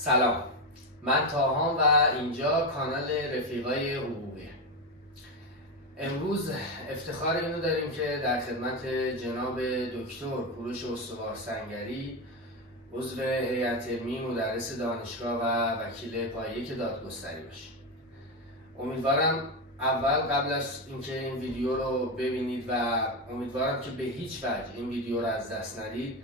سلام، من تاهام و اینجا کانال رفیقای حقوقی. امروز افتخار اینو داریم که در خدمت جناب دکتر کوروش استوار سنگری، عضو هیئت علمی مدرس دانشگاه و وکیل پایه دادگستری باشیم. امیدوارم قبل از اینکه این ویدیو رو ببینید و امیدوارم که به هیچ وجه این ویدیو رو از دست ندید،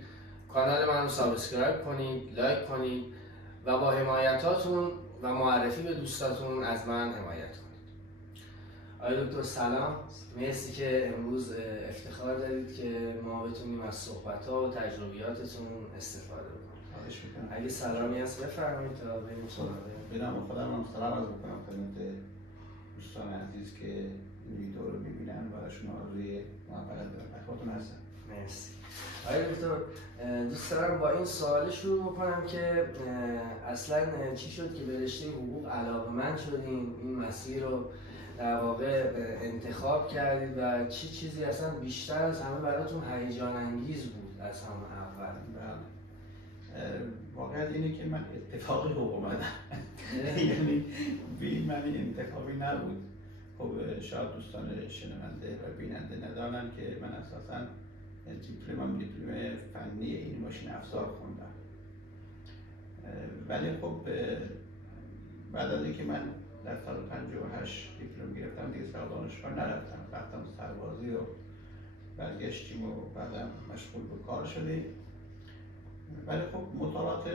کانال من رو سابسکرایب کنید، لایک کنید و با حمایتاتون و معرفی به دوستاتون از من حمایت کنید. آقای دکتر سلام، مرسی که امروز افتخار دارید که ما بتونیم از صحبت‌ها و تجربیاتتون استفاده کنیم. اگه سلامی هست بفرمایید تا بریم سراغ. به نام خودم سلام عرض می‌کنم خدمت دوستان عزیز که این ویدیو رو می‌بینن و شما روی موفقیت در خدمتتون هستم. مرسی. آقای دکتر، دوست دارم با این سوال شروع بکنم که اصلا چی شد که به رشته حقوق علاقه‌مند شدین، این مسیر رو در واقع انتخاب کردید و چی چیزی اصلا بیشتر از همه براتون هیجان انگیز بود از همه اول؟ واقعیت اینه که من اتفاقی حقوق اومدم یعنی بی معنی انتخابی نبود. خب شاید دوستان شنونده و بیننده ندانن که من اساساً دیپلم فنی این ماشین افزار خوندم، ولی خب بعد از اینکه من در سال 58 دیپلم گرفتم دیگه سال دانشگاه نرفتم، رفتم سربازی و برگشتیم و بعدم مشغول به کار شدیم. ولی خب مطالعات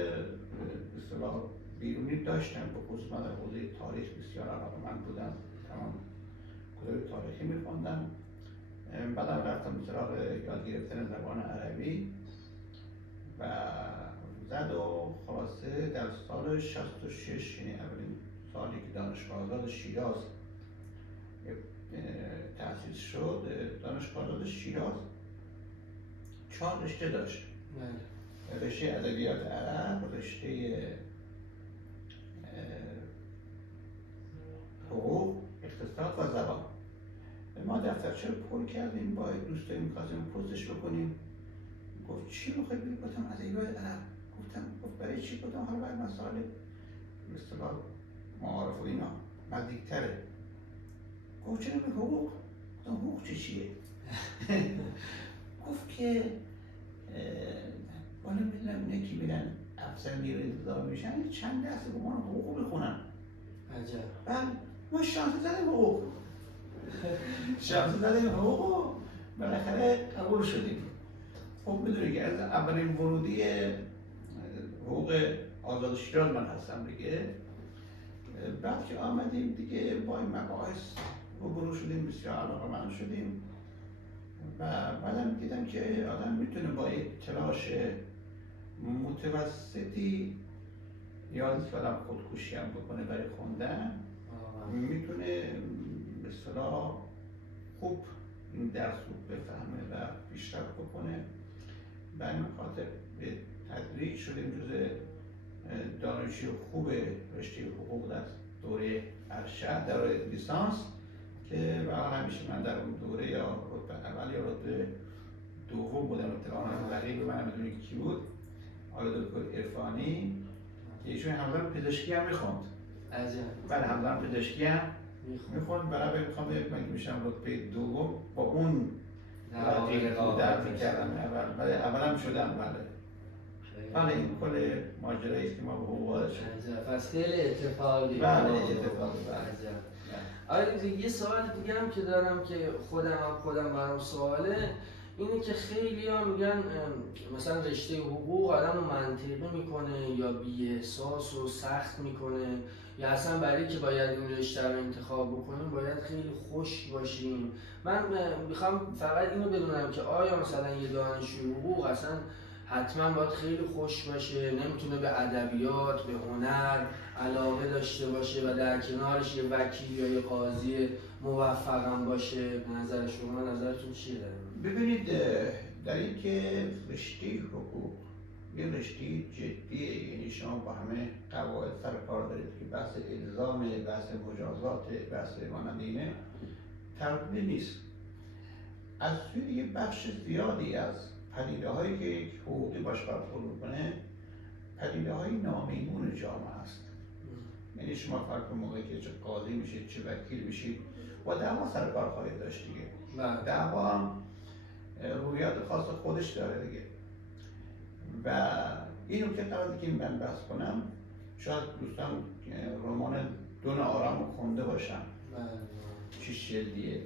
اصطلاح بیرونی داشتم، به خصوص من در حوزه تاریخ بسیار علاقه‌مند بودم، تمام کتاب تاریخی می‌خوندم. بعدم رفتم سراغ یاد گرفتن زبان عربی و خلاصه در سال 66 یعنی اولین سالی که دانشگاه آزاد شیراز تأسیس شد، دانشگاه آزاد شیراز 4 رشته داشت. رشته ادبیات عرب، رشته حقوق، اقتصاد و زبان. ما دفترچه رو پر کردیم، با دوستایی می‌خواستیم پستش بکنیم. گفت چی می‌خوای بگی؟ گفتم ادبیات عرب. گفت برای چی؟ گفتم حالا برای مسائل به اصطلاح معارف و اینا نزدیک‌تره. گفت چرا به حقوق؟ گفتم حقوق چیه؟ گفت که بالا می‌دونم اینه که میرن افسر نیروی انتظامی میشن چند درس به عنوان حقوق بخونن. عجب. بعد ما شانس زدیم حقوق. شانس زدیم حقوق و بالاخره قبول شدیم. خب میدونی که از اولین ورودی حقوق آزاد شیراز من هستم دیگه. بعد که آمدیم دیگه با این مباحث روبرو شدیم، بسیار علاقه‌مند شدیم و بعدم دیدم که آدم میتونه با یک تلاش متوسطی یا که آدم خودکشی هم بکنه برای خوندن، میتونه به اصطلاح خوب این درس رو بفهمه و پیشرفت بکنه. به این خاطر به تدریج شدیم جزء دانشجوی خوب رشته حقوق در دوره ارشد، دوره لیسانس، که واقعا همیشه من در اون دوره یا رتبه اول یا رتبه دوم بودم. اتفاقا رقیب من بدونی کی بود؟ آقای دکتر عرفانی که ایشون همزمان پزشکی هم میخوند. بعد همزمان پزشکی هم میخوند، برای میخوام من میشم رتبه دوم با اون در میکردم اول هم شدم. بله این کل ماجرایی است که ما به حقوق وارد شدیم. پس خیلی اتفاقی. بله اتفاقی. آره یه سوال دیگه هم که دارم که خودم برام سواله اینه که خیلی ها میگن مثلا رشته حقوق آدم رو منطقی میکنه یا بی‌احساس و سخت میکنه، یا اصلا برای که باید این رشته رو انتخاب بکنیم باید خیلی خوش باشیم. من میخوام فقط اینو بدونم که آیا مثلا یه دانشجوی حقوق اصلا حتما باید خیلی خوش باشه، نمیتونه به ادبیات، به هنر علاقه داشته باشه و در کنارش یه وکیل یا یه قاضی موفقم باشه؟ به نظر شما نظرتون چیه داره؟ ببینید در این که رشته حقوق یه رشته جدیه، یعنی شما با همه قواعد سر کار دارید که بحث الزام، بحث مجازات، بحث مانندینه تردیدی نیست. از سوی یه بخش زیادی از پدیده هایی که یک حقوقی باش برخورد میکنه پدیده‌های نامیمون جامعه است. یعنی شما فرض کنید موقعی که چه قاضی میشید چه وکیل میشید با دعوا سر کار خواهید داشت دیگه. دعوا هم رویات خاص خودش داره دیگه. و این نکته قراره که من بحث کنم، شاید دوستان رمان دون آرام رو خونده باشن. 6 جلدیه.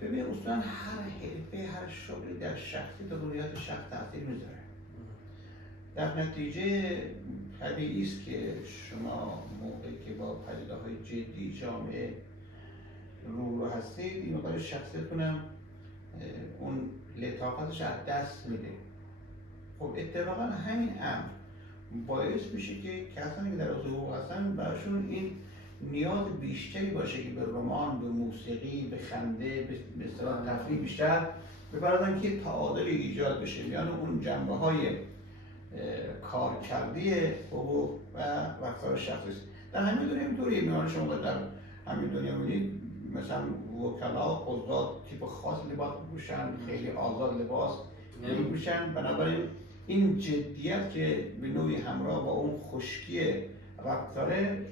ببین اصلا هر حرفه هر شغلی در شخصیت و رویات شخص تاثیر میذاره. در نتیجه طبیعی است که شما موقعی که با پدیده‌های جدی جامعه رو هستید این مقدار شخصیتتون هم اون لطافتش از دست میده. خب اتفاقا همین امر باعث میشه که کسانی که در حوزه هستن براشون این نیاز بیشتری باشه که به رمان، به موسیقی، به خنده، به اصطلاح تفریح بیشتر بپردازن که تعادلی ایجاد بشه میان اون جنبه‌های کارکردی حقوق و رفتار شخصی. در همین دنیا اینطوریه، میان شما در همین دنیا می‌بینید مثلا وکلا، قضات تیپ خاص لباس می‌پوشن، خیلی آزاد لباس می‌پوشن. بنابراین این جدیت که به نوعی همراه با اون خشکی رفتاره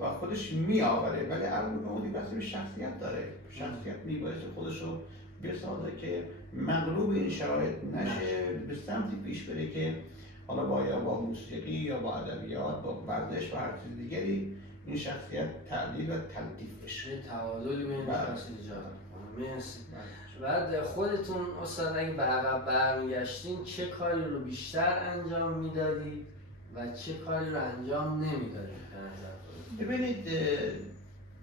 و خودش میآوره، ولی علاوه بر اون بحث شخصیت داره. شخصیت میبایسته خودش رو بسازه که مغلوب این شرایط نشه، به سمتی پیش بره که حالا با موسیقی یا با ادبیات، با ورزش و هر چیز دیگری این شخصیت تعدیل و تلطیف بشه. تعادلی بین شخصیت ایجاد کنه. مرسی. بعد خودتون استاد اگه به عقب برمیگشتین چه کاری رو بیشتر انجام میدادید و چه کاری رو انجام نمیدادید؟ ببینید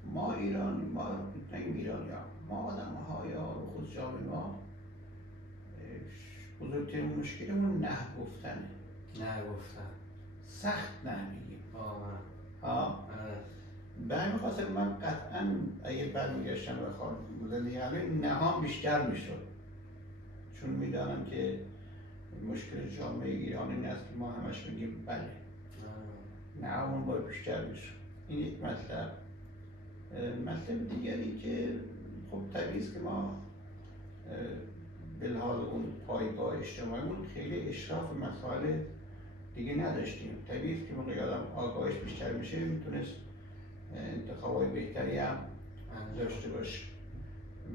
ما ایرانی، ما نگیم ایرانی ها، ما آدم ها یا خود جامعه ما بزرگترین مشکلمون نه گفتنه. نه گفتن. سخت نه میگیم. به همین خاطر من قطعا اگه برمیگشتم به خارج زندگی همین نه ها بیشتر میشد، چون میدانم که مشکل جامعه ایرانی این است که ما همش میگیم بله، نه همون باید بیشتر میشد. این یک مطلب. مطلب دیگری که خب طبیعی است که ما به لحاظ اون پایگاه اجتماعیمون خیلی اشراف مسائل دیگه نداشتیم. طبیعی است که موقعی آدم آگاهش بیشتر میشه میتونست انتخابای بهتری هم داشته باشه.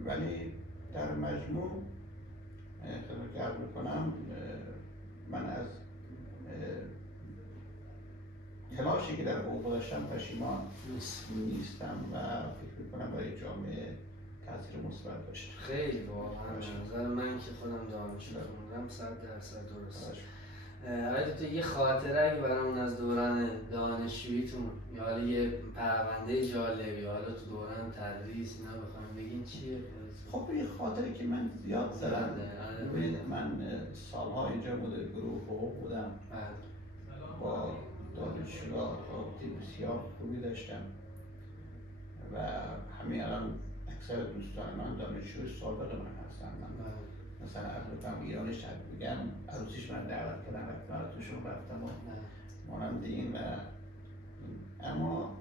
ولی در مجموع خدمت عرض میکنم من از تلاشی که در حقوق داشتم پشیمان نیستم و فکر میکنم برای جامعه تاثیر مثبت داشته. خیلی واقعا نظر من که خودم دانشجو خوندم 100% درسته. آقای دکتر یه خاطره اگه برامون از دوران دانشجوییتون یا حالا یه پرونده جالبی حالا تو دوران تدریس اینا بخوایم بگین چیه؟ خب یه خاطره که من زیاد زدم. ببینید من سالها اینجا مدیر گروه حقوق بودم. با دانشجوها رابطه بسیار خوبی داشتم و همین الان اکثر دوستان من دانشجوی سابق من هستن. من مثلا اردوگاه ایرانی شب میگم عروسیش من دعوت کردم و توشون رفتم و مانند این. و اما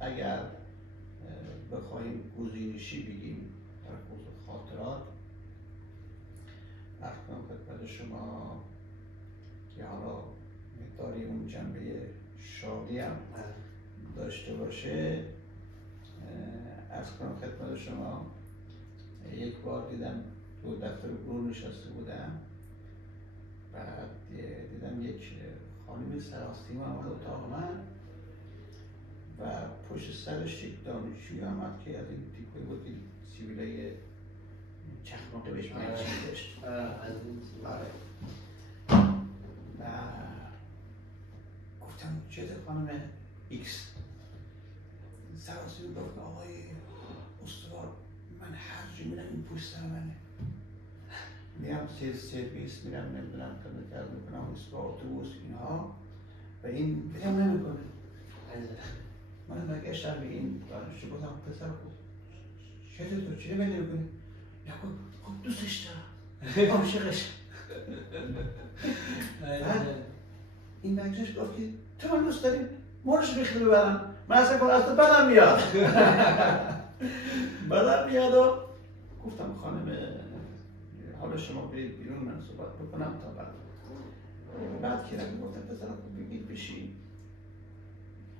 اگر بخوایم گزینشی بگیم در خصوص خاطرات احکام خدمت شما که حالا مقداری اون جنبه شادی هم داشته باشه، از کنم خدمت شما یک بار دیدم تو دفتر گروه نشسته بودم، بعد دیدم یک خانم سراسیمه آمد اتاق من و پشت سرش یک دانشجوی آمد که از این تیپایی بود که سیبیلای چخماقه بهش منچی داشت. و گفتم چطور خانم ایکس؟ سراسیمه گفت آقای استوار من هر جا میرم این پشت سر منه، میرم سرویس میرم نمیدونم کار میکنم اسکار اتوبوس اینها و این بگم نمیکنه. من برگشتم به این دانشجو گفتم پسر خوب چطور تو چی بله میکنی؟ خب دوستش دارم عاشقش. بعد این برگشت گفت که تو من دوست داری مورش بخیلی ببرم، من اصلا کنم از تو بدم میاد. بدم میاد و گفتم خانم حالا شما برید بیرون من صحبت بکنم تا بعد. بعد که رفت گفتم پسر خوب بگید بشین،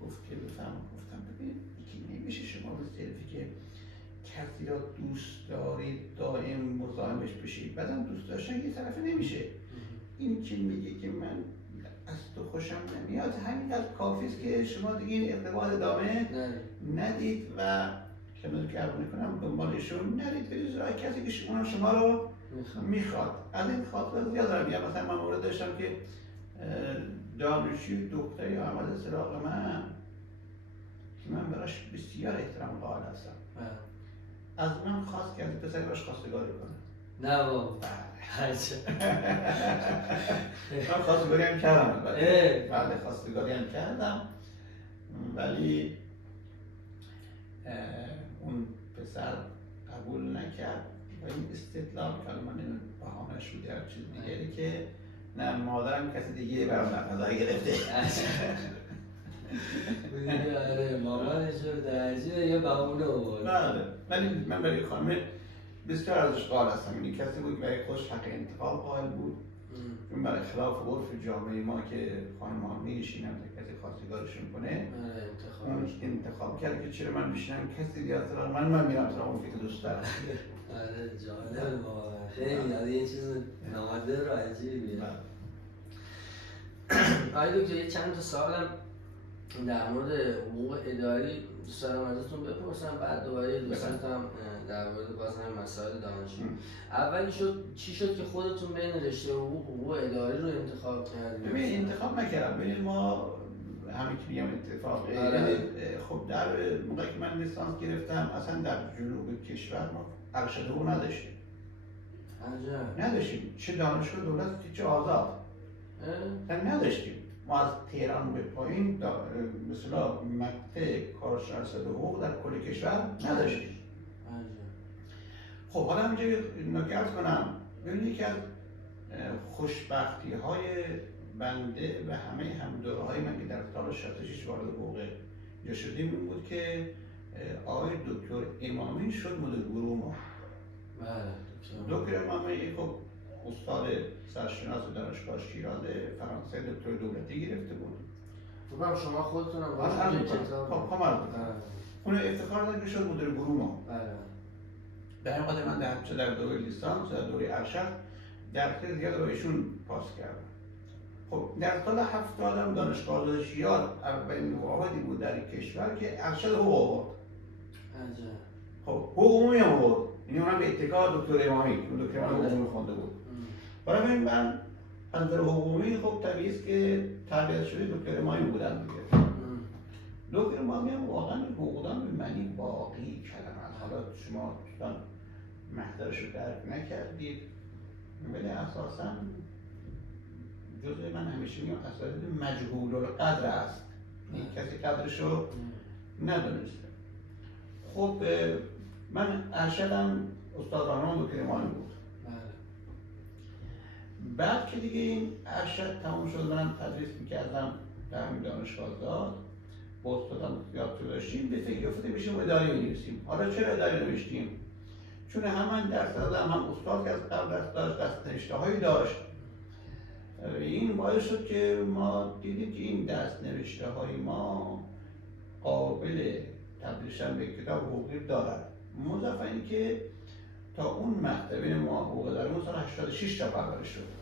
گفت که بفهم. گفتم ببین یکی نمیشه شما به صرفی که کسی را دوست دارید دائم مزاحمش بشید، بعدم دوست داشتن یه طرفه نمیشه. این که میگه که من از تو خوشم نمیاد همینقدر کافی است که شما دیگه این ارتباط ادامه ندید و کنار که عرض میکنم دنبالشون نرید، برید راه کسی که شما رو میخواد. از این خاطر زیاد دارم. یا مثلا من مورد داشتم که دانشجوی دکتری آمده سراغ من که من براش بسیار احترام قائل هستم، از من خواست که از پسری براش خواستگاری کنم. نه بابا من خواستگاری هم کردم البته. بله خواستگاری هم کردم، ولی اون پسر قبول نکرد و این استدلال کرد من این بهانه‌اش بود یا چیز دیگری که نه مادرم کسی دیگه برام نفذایی گرفته. آره مامانش رو درجه یه بهونه آورد. بله ولی من برای خانم بسیار ازش قائل هستم. این کسی بود که برای خودش حق انتخاب قائل بود. چون برای خلاف عرف جامعه ما که خانم‌ها می‌نشینن تا کسی خواستگارشون کنه، اون انتخاب کرد که چرا من بشینم کسی بیاد سراغ من میرم سراغ اون که دوست دارم. آره جالب واقعا. خیلی یه چیز نادر و عجیبیه. آقای دکتر یه چند تا سوالم در مورد حقوق اداری دوست دارم ازتون بپرسم، بعد دوباره دوستان هم در مورد باز همین مسائل دانشجو. اولی چی شد که خودتون بین رشته حقوق اداری رو انتخاب کردید؟ ببین انتخاب نکردم. ببین ما همین که میگم اتفاق. خب در موقعی که من لیسانس گرفتم اصلا در جنوب کشور ما ارشد حقوق نداشتیم. نداشتیم، چه دانشگاه دولت چه آزاد. نداشتیم. ما از تهران به پایین مثلا مقطع کارشناسی حقوق در کل کشور نداشتیم. خب حالا اینجا نکات کنم. ببینید یکی از خوشبختی های بنده و همه همدوره های من که در سال 66 وارد حقوق اینجا شدیم این بود که آقای دکتر امامی شد مدیر گروه ما. دکتر امامی خب استاد سرشناس دانشگاه شیراز فرانسه دکتر دولتی گرفته بود. فکر شما خودتون هم اون افتخار داشت که شد مدیر گروه ما. در این قضیه من چه در دوره لیسانس و دوره ارشد درس زیاد با ایشون پاس کردم. خب در سال 70 هم دانشگاه شیراز اولین واحدی بود در کشور که ارشد حقوق آورد. خب حقوق عمومی آورد. یعنی اونم به اتکا دکتر امامی که دکتر امامی حقوق عمومی خوانده بود. برای من از نظر حقوقی خب طبیعی است که تربیت شده دکتر امامی بودم دیگه. دکتر امامی هم واقعا حقوقدان به معنی واقعی کلمه است. حالا شما محضرش رو درک نکردید ولی اساساً جزء من همیشه میگم اساساً مجهول القدر است. این کسی قدرش رو ندونسته. خب من ارشدم استاد راهنما دکتر امامی بود. بعد که دیگه این ارشد تمام شد منم تدریس میکردم در همین دانشگاه آزاد با استادم یاد داشتیم به فکر افتاده بشیم اداری بنویسیم. حالا چرا اداری نوشتیم؟ چون هم درس دادم هم استاد که از قبل درس داشت دست نوشته‌هایی داشت. این باعث شد که ما دیدیم که این دست نوشته‌های ما قابل تبدیل شدن به کتاب حقوقی دارد. مضاف این که تا اون مقطع ما حقوق داریم سال 86 پرورش شد.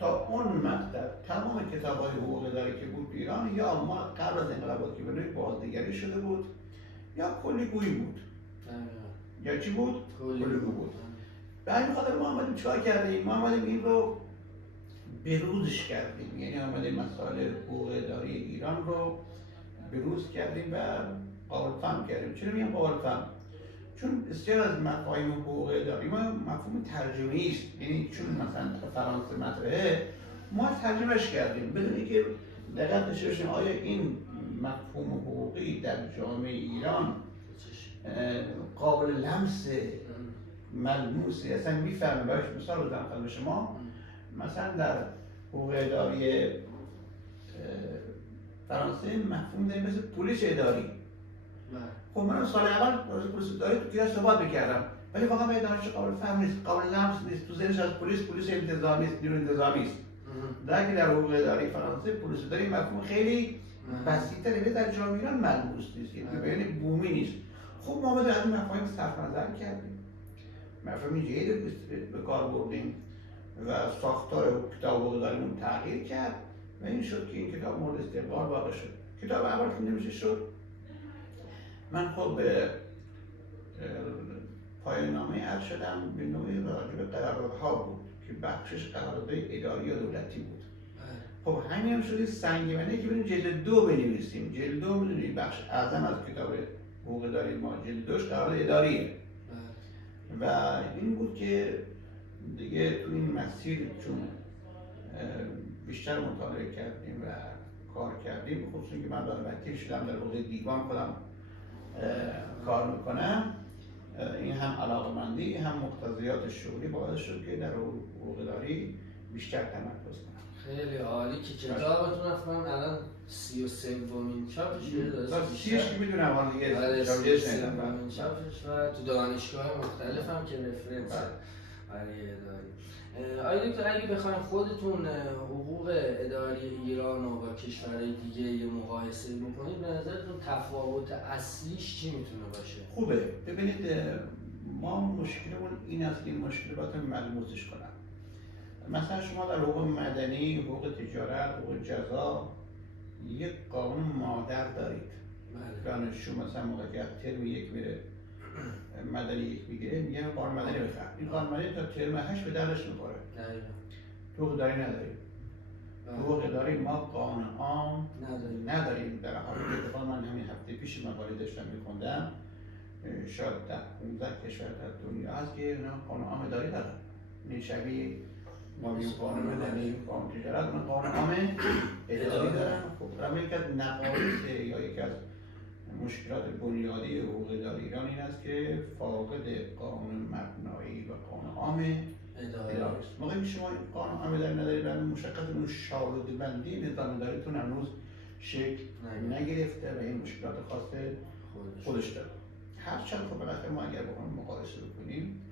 تا اون مقطع تمام کتاب‌های حقوق داری که بود ایران یا ما قبل از انقلاب که به نوعی بازنگری شده بود یا کلیگویی بود. یا چی بود؟ کلیگو بود. به همین خاطر ما آمدیم چیکار کردیم؟ ما آمدیم این رو بروزش کردیم. یعنی آمدیم مسائل حقوق اداری ایران رو بروز کردیم و قابل فهم کردیم. چرا میگم قابل فهم؟ چون بسیار از مفاهیم حقوق اداری ما مفهوم ترجمه‌ای است. یعنی چون مثلا فرانسه مطرحه ما ترجمهش کردیم بدون اینکه دقیق نشه بشیم آیا این مفهوم حقوقی در جامعه ایران قابل لمس ملموسه اصلا میفهمه. برایش مثال رو دارم خدمت شما. مثلا در حقوق اداری فرانسه مفهوم داریم مثل پلیس اداری. خب من سال اول راجع پلیس اداری تو کلاس صحبت می‌کردم ولی واقعا به دانش قابل فهم نیست، قابل لمس نیست. تو ذهنش از پلیس انتظامی است، نیروی انتظامی است. در که در حقوق اداری فرانسه پروسه‌داری مفهوم خیلی وسیع‌تره در جامعه ایران ملموس نیست، یعنی بین بومی نیست. خب ما باید از این مفاهیم صرف نظر کردیم، مفاهیم جدید به کار بردیم و ساختار کتاب حقوق اداریمون تغییر کرد و این شد که این کتاب مورد استقبال واقع شد. کتاب اول که نوشته شد من خب به پایان نامه عرض شدم به نوعی راجع به قراردادها بود که بخشش قراردادهای اداری یا دولتی بود. خب همین هم شده سنگینه که بریم جلد 2 بنویسیم. جلد 2 میدونید بخش اعظم از کتاب حقوق اداری ما جلد 2 قرارداد اداریه و این بود که دیگه تو این مسیر چون بیشتر مطالعه کردیم و کار کردیم، خصوصا که من وکیل شدم در حوزه دیوان خودم کار میکنم، این هم علاقمندی هم مقتضیات شغلی باعث شد که در حقوق اداری بیشتر تمرکز کنم. خیلی عالی که کتابتون افهم الان 33مین چاپش داره. 36 که میدونم الان دیگه چاپش و تو دانشگاه مختلف هم که رفرنس برای اداری. آیا دکتر اگه بخواید خودتون حقوق اداری ایران و با کشورهای دیگه یه مقایسه بکنید، به نظرتون تفاوت اصلیش چی میتونه باشه؟ خوبه. ببینید ما مشکلمون این است که این مشکلات ملموسش کنن. مثلا شما در حقوق مدنی، حقوق تجارت، حقوق جزا یک قانون مادر دارید. دانشجو مثلا موقعی که ترم 1 میره مدنی 1 میگیره میگن قانون مدنی بخون. این قانون مدنی تا ترم 8 به دردش میخوره. تو حقوق اداری نداریم. حقوق اداری ما قانون عام نداریم. در حال اتفاقا من همین هفته پیش مقاله داشتم میخوندم، شاید در 15 کشور در دنیا هست که اینا قانون عام اداری دارن. این شبیه ما میگیم قانون مدنی، قانون تجارت، اون قانون عام اداری دارن. خب همین یک از نقایص یا یک از مشکلات بنیادی حقوق اداری ایران این است که فاقد قانون مبنایی و قانون عام اداری است. موقعی که شما این قانون عام اداری ندارید، برای مشخص اون شاهد بندی نظام اداریتون هنوز شکل نگرفته و این مشکلات خاص خودش داره. هرچند خب بالاخره ما اگر بخوایم مقایسه بکنیم،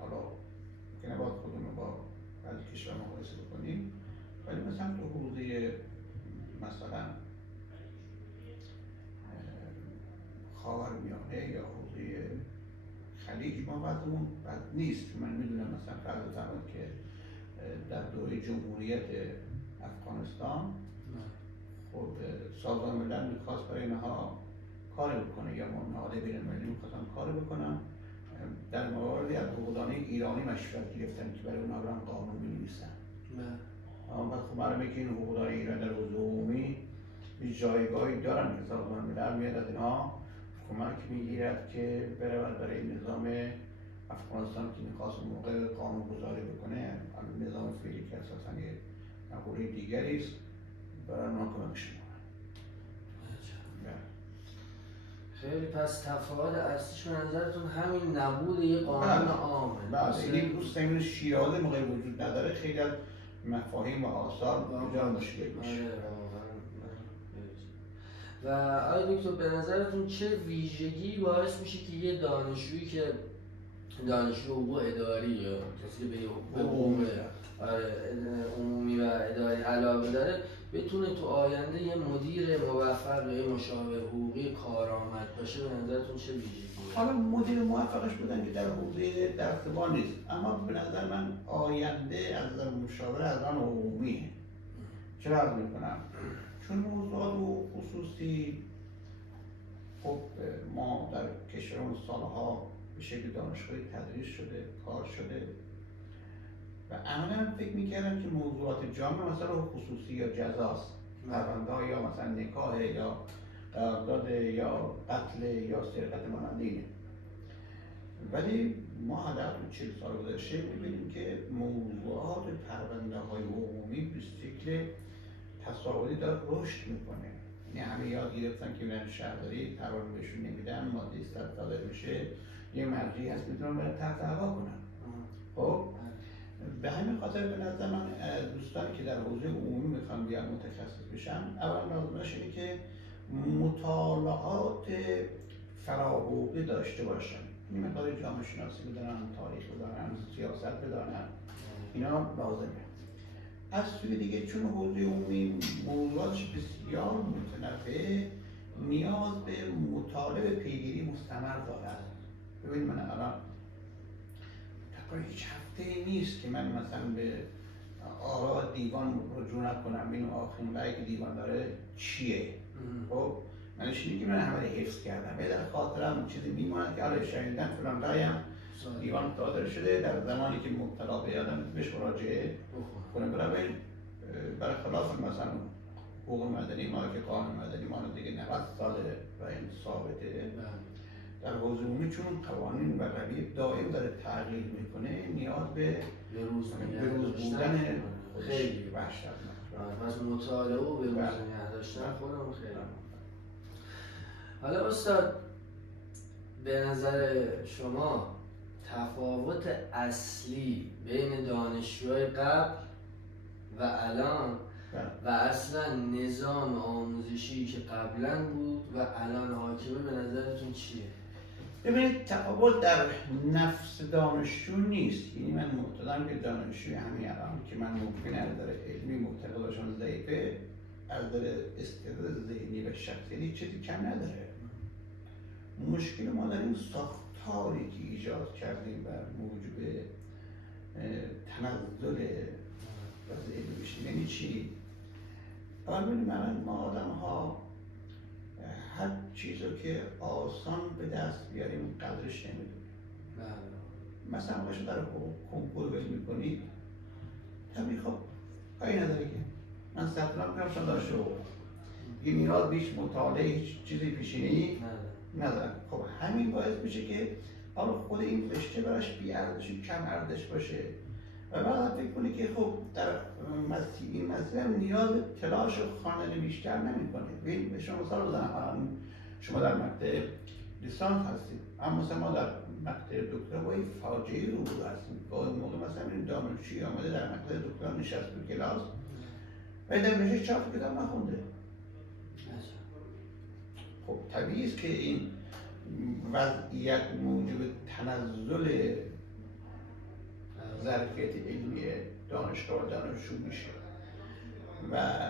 حالا که نباید خودمون با بعضی کشور مقایسه بکنیم، ولی مثلا تو حوزه مثلا خاورمیانه یا حوزه خلیج ما وضعمون بد نیست. من میدونم مثلا فرض فرمایید که در دوره جمهوریت افغانستان خب سازمان ملل میخواست برای اینها کار بکنه یا نهاد بین‌المللی میخواستن کار بکنن، در موردی از حقوقدانای ایرانی مشورت گرفتن که برای اونها برن قانون بنویسن. اما خب معلومه که این حقوقدان ایرانی در حوزه عمومی هیچ جایگاهی دارن که سازمان ملل میاد از اینها کمک میگیرد که برود برای نظام افغانستان که میخواست اون موقع قانون گذاری بکنه، نظام فعلی که اساسا یه مقوله دیگری است، برای اونها کمکش میکنن. خیلی پس تفاوت اصلیش به نظرتون همین نبود یه قانون عامه. بله، این روز زمین شیرازه موقعی وجود نداره، خیلی از مفاهیم و آثار بجا مشکل میشه. و آیا دکتر به نظرتون چه ویژگی باعث میشه که یه دانشجویی که دانشجو حقوق اداری یا کسی به حقوق عمومی و اداری علاقه داره بتونه تو آینده یه مدیر موفق یا یه مشاور حقوقی کارآمد باشه؟ به نظرتون چه ویژگی؟ حالا مدیر موفقش بودن که در حوزه درس‌بان نیست، اما به نظر من آینده از نظر مشاور از آن عمومیه. چرا عرض میکنم؟ چون موضوعات خصوصی خب ما در کشورمون سالها به شکل دانشگاهی تدریس شده، کار شده و عملا فکر میکردم که موضوعات جامعه مثلا خصوصی یا جزاست، پرونده یا مثلا نکاح یا قرارداد یا قتل یا سرقت مانند اینه. ولی ما حداقل 40 سال گذشته میبینیم که موضوعات پرونده های عمومی به شکل تصاعدی داره رشد میکنه. یعنی همه یاد گرفتن که برن شهرداری پرونده بهشون نمیدن، ماده 100 صادر میشه، یه مرجعی هست میتونن برن تحت دعوا کنن. خب به همین خاطر به نظر من دوستانی که در حوزه عمومی میخوان بیان متخصص بشن، اولا لازمش اینه که مطالعات فراحقوقی داشته باشن. این مقدار جامعه شناسی بدانن، تاریخ بدانن، سیاست بدانن، اینا لازمه. از سوی دیگه چون حوزه عمومی موضوعاتش بسیار متنوع، نیاز به مطالعه پیگیری مستمر دارد. ببین من الان تقریبا هیچ هفته نیست که من مثلا به آراء دیوان رجوع نکنم ببینم آخرین رأیی که دیوان داره چیه. خب من چیزی که من همه حفظ کردم در خاطرم چیزی میماند که آره شنیدم فلان رأیم دیوان صادر شده در زمانی که مبتلا به آدم بهش مراجعه کنه. برخلاف مثلا حقوق مدنی ما که قانون مدنی ما دیگه 90 ساله و این ثابته، در حوزه عمومی چون قوانین و رویه دائم داره تغییر میکنه، نیاز به روز بودن خیلی وحشتناک. از مطالعه و به روز نگه داشتن خودم خیلی. حالا استاد به نظر شما تفاوت اصلی بین دانشجوهای قبل و الان و اصلا نظام آموزشی که قبلا بود و الان حاکمه به نظرتون چیه؟ ببینید تفاوت در نفس دانشجو نیست. یعنی من معتقدم که دانشجوی همین الان که من ممکنه از نظر علمی معتقدشون ضعیفه، از نظر استعداد ذهنی و شخصیتی چیزی کم نداره. مشکل ما در این ساختاری که ایجاد کردیم و موجب تنزل وضع علمی میشه. یعنی چی؟ اول ببینید ما آدم ها هر چیزی که آسان به دست بیاریم قدرش نمیدونیم. مثلا باشه در کنکور ول میکنید طبیعی خب کاری نداره که من ثبت کنم شما داشته بود این نیاز بیش مطالعه هیچ چیزی پیشینی نداره. خب همین باعث میشه که حالا خود این رشته براش بی‌ارزشی کم ارزش باشه و بعد فکر کنی که خب در این مسئله هم نیاز به تلاش و خواندن بیشتر نمی‌کنه. ببین به شما مثال بزنم، شما در مقطع لیسانس هستید اما مثلا ما در مقطع دکترا با این فاجعه روبرو هستیم. گاهی موقع مثلا این دانشجویی آمده در مقطع دکترا نشست تو کلاس و در نوشته 4 کتاب نخونده. خب طبیعی است که این وضعیت موجب تنزل ظرفیت علمی دانشگاه و دانشجو میشه و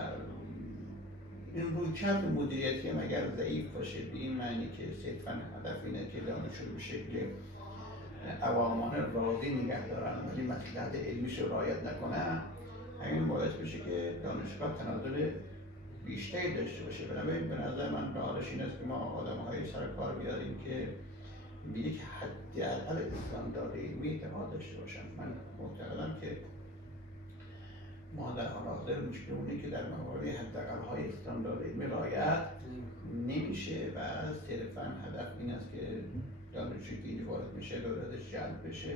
این رویکرد مدیریتی هم اگر ضعیف باشه به این معنی که صرفاً هدف اینه که دانشجو به شکل عوامانه راضی نگه دارن ولی مصلحت علمیش رو رعایت نکنن، همین باعث بشه که دانشگاه تنزل بیشتری داشته باشه. بنابراین به نظر من راهش این است که ما آدم‌های سر کار بیاریم که به یک حداقل استاندارد علمی اعتماد داشته باشن. من معتقدم که ما در حال حاضر مشکل اونه که در مورد حداقل‌های استاندارد علمی رعایت نمیشه و صرفاً هدف این است که دانشجویی که وارد میشه دولتش جلب بشه،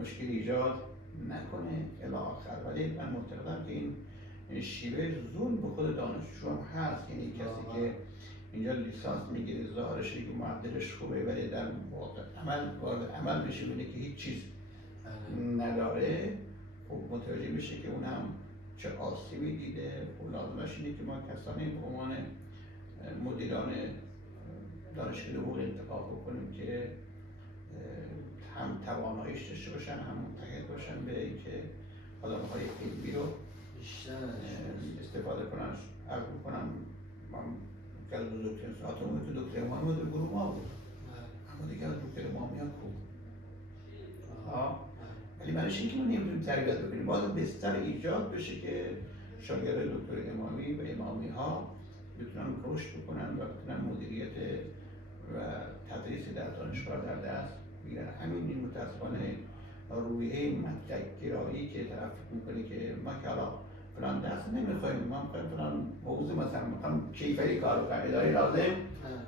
مشکل ایجاد نکنه الی آخر. ولی من معتقدم که این شیوه ظلم به خود دانشجو هم هست. یعنی کسی که اینجا لیسانس میگیره ظاهرش که معدلش خوبه ولی در واقع وارد عمل بشه ببینه که هیچ چیز نداره، خب متوجه میشه که اون هم چه آسیبی دیده. خب لازمش اینه که ما کسانی به عنوان مدیران دانشگاه حقوق انتخاب بکنیم که هم تواناییش داشته باشن هم متحد باشن به اینکه آدم‌های علمی رو استفاده کنن. عرض می‌کنم من که از بزرگترین ساعتمون تو دکتر امامی در گروه ما بود اما دیگه از دکتر امامی هم خوب ولی منش این که ما نمی‌تونیم تربیت بکنیم. باید بستر ایجاد بشه که شاگرد دکتر امامی و امامی ها بتونن رشد بکنن و بتونن مدیریت و تدریس در دانشگاه در دست بگیرن. همین این متاسفانه رویه مدرک‌گرایی که طرف میکنه که ما که حالا فلان درس نمیخوایم، ما میخوایم فلان موضوع مثلا میخوام کیفری کار بکنم، اداری لازم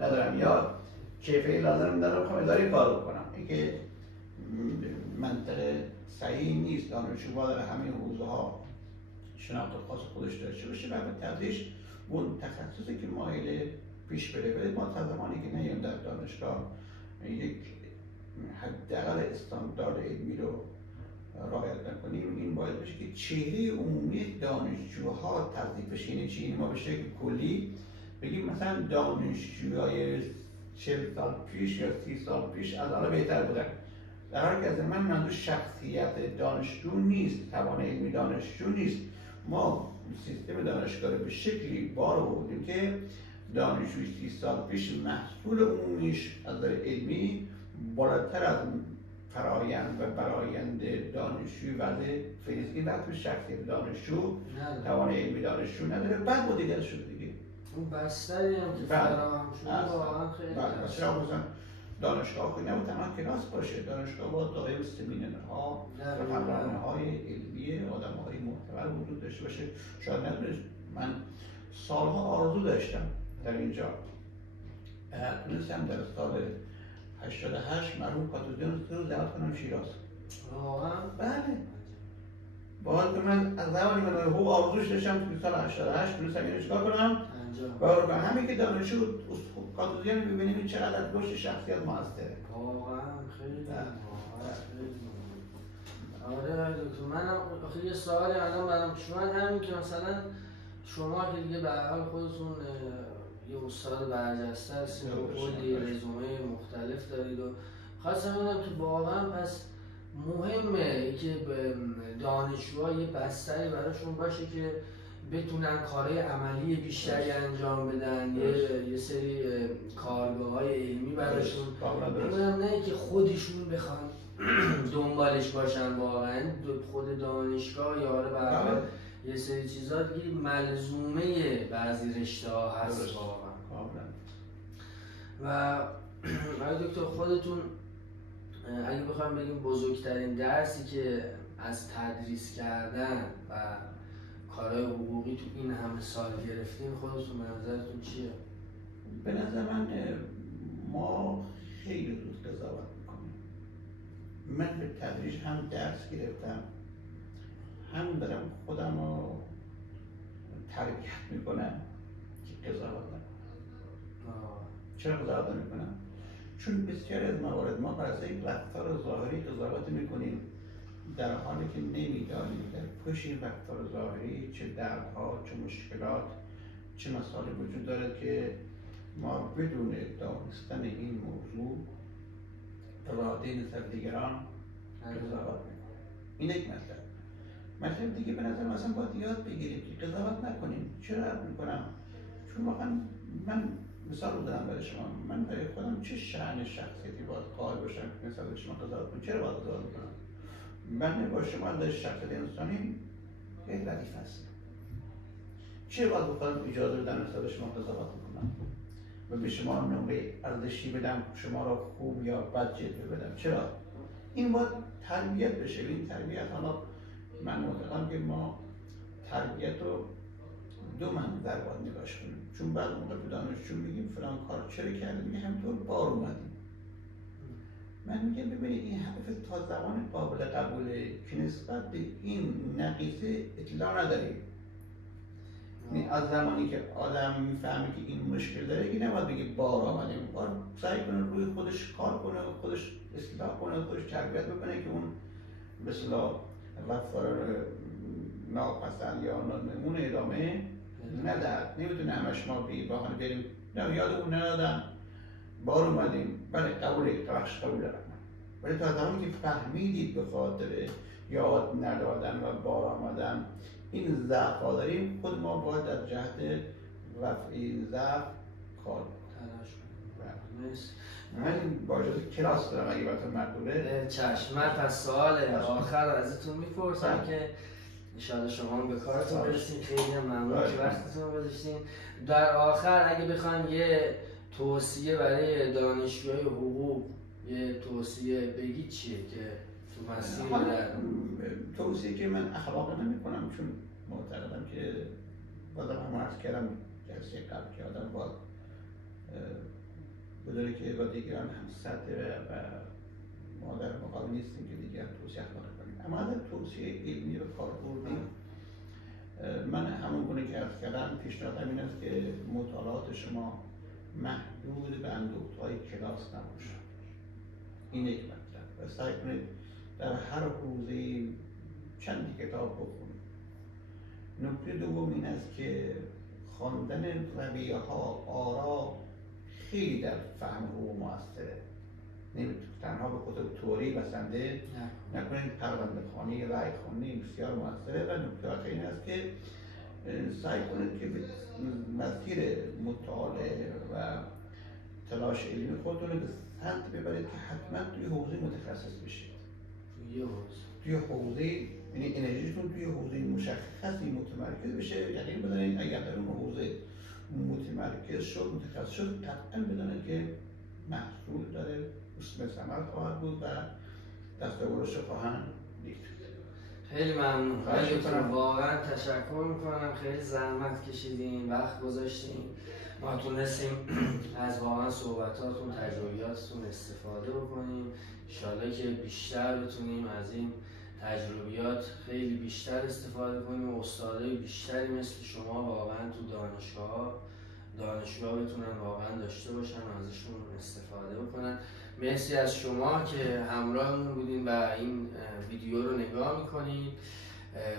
ندارم یا کیفری لازم ندارم میخوام اداری کار بکنم. این که منطق صحیح نیست. دانشجو باید همین حوزه ها شناخت خاص خودش داشته باشه و به تدریج اون تخصصی که مایل پیش بره. ولی ما تا زمانی که نیایم در دانشگاه یک حداقل استاندارد علمی رو رعایت نکنیم، این باید بشه که چهره عمومی دانشجوها تضعیف بشه. یعنی چی؟ ما به شکل کلی بگیم مثلا دانشجوهای 40 سال پیش یا 30 سال پیش از الان بهتر بودن. در حالی که از من منظور شخصیت دانشجو نیست، توان علمی دانشجو نیست. ما سیستم دانشگاه رو به شکلی بار آوردیم که دانشجوی 30 سال پیش محصول عمومیش از نظر علمی بالاتر از فرایند و برآیند دانشجوی وضع فیزیکی نه تو شخصیت دانشجو توان علمی دانشجو نداره. بعد مدیریت شد دیگه. اون بستری هم که فراهم شده واقعا خیلی مثلا دانشگاه خیلی نبود تمام کلاس باشه، دانشگاه با دائم سمینارها و پروانه‌های علمی آدم‌های معتبر وجود داشته باشه. شاید ندونید من سالها آرزو داشتم در اینجا تونستم در سال 88 مرحوم کاتوزیان رو دعوت کنم شیراز. واقعا؟ بله. باید که من از زمانی که حقوق آرزوش داشتم توی سال 88 تونستم اینو چیکار کنم؟ باور کنم همین که دانشجو کاتوزیان رو ببینیم چقدر از پشت شخصیت موثره. واقعا خیلی آره دکتر، منم آخه یه سوالی الان برام پیش اومد، همین که مثلا شما که دیگه به هر حال خودتون یه استاد برجسته هستید و کلی رزومه مختلف دارید و خواستم ببینم که واقعا پس مهمه که دانشجوها یه بستری براشون باشه که بتونن کارهای عملی بیشتری انجام بدن، یه سری کارگاه‌های علمی براشون بودن، نه که خودشون بخوان دنبالش باشن. واقعا خود دانشگاه یاره برای یه سری چیزا دیگه ملزومه بعضی رشته‌ها هست واقعا. و دکتر خودتون اگه بخوایم بگیم بزرگترین درسی که از تدریس کردن و کارهای حقوقی تو این همه سال گرفتین خودتون به نظرتون چیه؟ به نظر من ما خیلی زود قضاوت میکنیم. من به تدریج هم درس گرفتم، هم دارم خودم رو تربیت میکنم که قضاوت نکنم. چرا قضاوت نمیکنم؟ چون بسیاری از موارد ما بر اساس یک رفتار ظاهری قضاوت میکنیم در حالی که نمیدانیم در پشت این رفتار ظاهری چه دردها، چه مشکلات، چه مسائلی وجود دارد که ما بدون دانستن این موضوع اراده نسبت دیگران قضاوت میکنیم. این یک مطلب دیگه به نظر مثلا باید یاد بگیریم که قضاوت نکنیم. چرا میکنم؟ چون واقعا من مثال رو دارم برای شما، من برای خودم چه شأن شخصیتی باید قائل باشم که مثلا شما قضاوت کنم؟ چرا باید قضاوت کنم؟ من با شما در شخصیت انسانی یک ردیف هست. چرا باید بخوام اجازه بدم مثلا شما قضاوت کنم و به شما نمره ارزشی بدم، شما را خوب یا بد جلوه بدم؟ چرا؟ این باید تربیت بشه. این تربیت حالا من معتقدم که ما تربیت رو دو منظر باید نگاش کنیم. چون بعد موقع به دانشجو میگیم فلان کار چرا کردیم، میگه همینطور بار اومدیم. من میگم ببینید این حرف تا زمان قابل قبوله که نسبت به این نقیصه اطلاع نداریم. از زمانی که آدم میفهمه که این مشکل داره که نباید بگه بار آمدیم، باید سعی کنه روی خودش کار کنه، خودش اصلاح کنه، خودش تربیت بکنه که اون به اصطلاح رفتار ناپسند یا ناممون ادامه ندهد. نمیتونه همش ما بی بهانه بریم نه یادمون ندادن بار اومدیم بله قبوله بخش قبول دارم. ولی تا زمانی که فهمیدید به خاطر یاد ندادن و بار آمدن این ضعف ها داریم، خود ما باید در جهت رفع این ضعف کار کنیم. من با اجازه کلاس دارم اگه براتون مقبوله. چشم. من پس سوال آخر ازتون میپرسم که انشاءالله شما هم به کارتون برسین. خیلی ممنون که وقتتون گذاشتین. در آخر اگه بخوایم یه توصیه برای دانشجوهای حقوق یه توصیه بگید چیه که تو مسیر توصیه که من اخلاق نمی کنم، چون معتقدم که بازم هم عرض کردم جلسه قبل که آدم باید بدونه که با دیگران هم سطح و ما در مقابل نیستیم که دیگر توصیه اخلاق کنیم. اما در توصیه علمی و کاربردی من همون گونه که عرض کردم پیشنهادم این است که مطالعات شما محدود به اندوخته‌های کلاس نباشد. این یک مطلب و سعی کنید در هر حوزه‌ای چندی کتاب بخونید. نکته دوم این است که خواندن رویه‌ها، آرا خیلی در فهم حقوق موثره. تنها به خود توری بسنده نکنید. پرونده خوانی، رای خوانی بسیار موثره و نکته آخر این است که سعی کنید که به مسیر مطالعه و تلاش علمی خودتون به سمت ببرید که حتما توی حوزه متخصص بشید. توی حوزه یعنی انرژیتون توی حوزه مشخصی متمرکز بشه. یعنی بدونید اگر در اون حوزه متمرکز شد، متخصص شد، قطعا بدونید که محصول داره، حسن ثمر خواهد بود و دستاوردش خواهند دید. خیلی ممنون. واقعا تشکر میکنم. خیلی زحمت کشیدین، وقت گذاشتین. ما تونستیم از واقعا صحبتاتون، تجربیاتتون استفاده بکنیم. انشالله که بیشتر بتونیم از این تجربیات خیلی بیشتر استفاده کنیم و استادای بیشتری مثل شما واقعا تو دانشگاه بتونن واقعا داشته باشن و ازشون استفاده بکنن. مرسی از شما که همراهمون بودین و این ویدیو رو نگاه میکنید.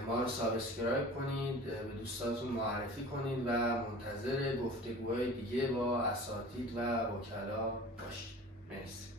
ما رو سابسکرایب کنید، به دوستاتون معرفی کنید و منتظر گفتگوهای دیگه با اساتید و وکلا باشید. مرسی.